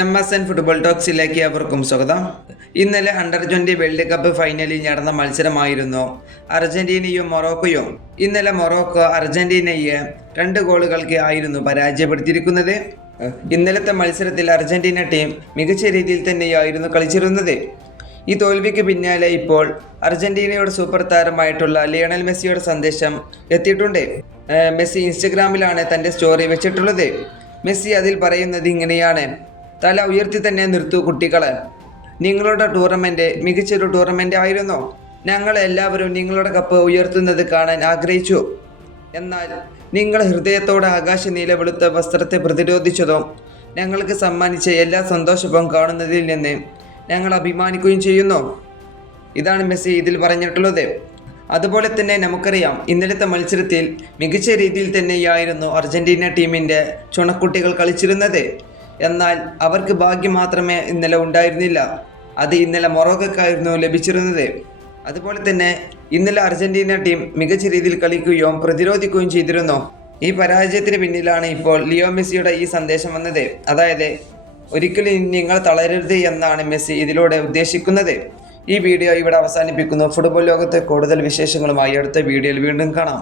M S N football ടോക്സിലേക്ക് അവർക്കും സ്വാഗതം. ഇന്നലെ അണ്ടർ ട്വന്റി വേൾഡ് കപ്പ് ഫൈനലിൽ നടന്ന മത്സരമായിരുന്നു അർജന്റീനയും മൊറോക്കോയും. ഇന്നലെ മൊറോക്കോ അർജന്റീനയെ രണ്ട് ഗോളുകൾക്ക് ആയിരുന്നു പരാജയപ്പെടുത്തിയിരിക്കുന്നത്. ഇന്നലത്തെ മത്സരത്തിൽ അർജന്റീന ടീം മികച്ച രീതിയിൽ തന്നെയായിരുന്നു കളിച്ചിരുന്നത്. ഈ തോൽവിക്ക് പിന്നാലെ ഇപ്പോൾ അർജന്റീനയുടെ സൂപ്പർ താരമായിട്ടുള്ള ലിയണൽ മെസ്സിയുടെ സന്ദേശം എത്തിയിട്ടുണ്ട്. മെസ്സി ഇൻസ്റ്റഗ്രാമിലാണ് തന്റെ സ്റ്റോറി വെച്ചിട്ടുള്ളത്. മെസ്സി അതിൽ പറയുന്നത് ഇങ്ങനെയാണ്. തല ഉയർത്തി തന്നെ നിർത്തൂ കുട്ടികളെ. നിങ്ങളുടെ ടൂർണമെന്റ് മികച്ചൊരു ടൂർണമെന്റ് ആയിരുന്നു? ഞങ്ങൾ എല്ലാവരും നിങ്ങളുടെ കപ്പ് ഉയർത്തുന്നത് കാണാൻ ആഗ്രഹിച്ചു. എന്നാൽ നിങ്ങൾ ഹൃദയത്തോടെ ആകാശ നീല വെളുത്ത വസ്ത്രത്തെ പ്രതിരോധിച്ചതും ഞങ്ങൾക്ക് സമ്മാനിച്ച എല്ലാ സന്തോഷവും കാണുന്നതിൽ നിന്ന് ഞങ്ങൾ അഭിമാനിക്കുകയും ചെയ്യുന്നു. ഇതാണ് മെസ്സി ഇതിൽ പറഞ്ഞിട്ടുള്ളത്. അതുപോലെ തന്നെ നമുക്കറിയാം ഇന്നലത്തെ മത്സരത്തിൽ മികച്ച രീതിയിൽ തന്നെയായിരുന്നു അർജന്റീന ടീമിന്റെ ചുണക്കുട്ടികൾ കളിച്ചിരുന്നത്. എന്നാൽ അവർക്ക് ഭാഗ്യം മാത്രമേ ഇന്നലെ ഉണ്ടായിരുന്നില്ല. അത് ഇന്നലെ മൊറോക്കോക്കായിരുന്നു ലഭിച്ചിരുന്നത്. അതുപോലെ തന്നെ ഇന്നലെ അർജന്റീന ടീം മികച്ച രീതിയിൽ കളിക്കുകയും പ്രതിരോധിക്കുകയും ചെയ്തിരുന്നു. ഈ പരാജയത്തിന് പിന്നിലാണ് ഇപ്പോൾ ലിയോ മെസ്സിയുടെ ഈ സന്ദേശം വന്നത്. അതായത് ഒരിക്കലും നിങ്ങൾ തളരരുത് എന്നാണ് മെസ്സി ഇതിലൂടെ ഉദ്ദേശിക്കുന്നത്. ഈ വീഡിയോ ഇവിടെ അവസാനിപ്പിക്കുന്നു. ഫുട്ബോൾ ലോകത്തെ കൂടുതൽ വിശേഷങ്ങളുമായി അടുത്ത വീഡിയോയിൽ വീണ്ടും കാണാം.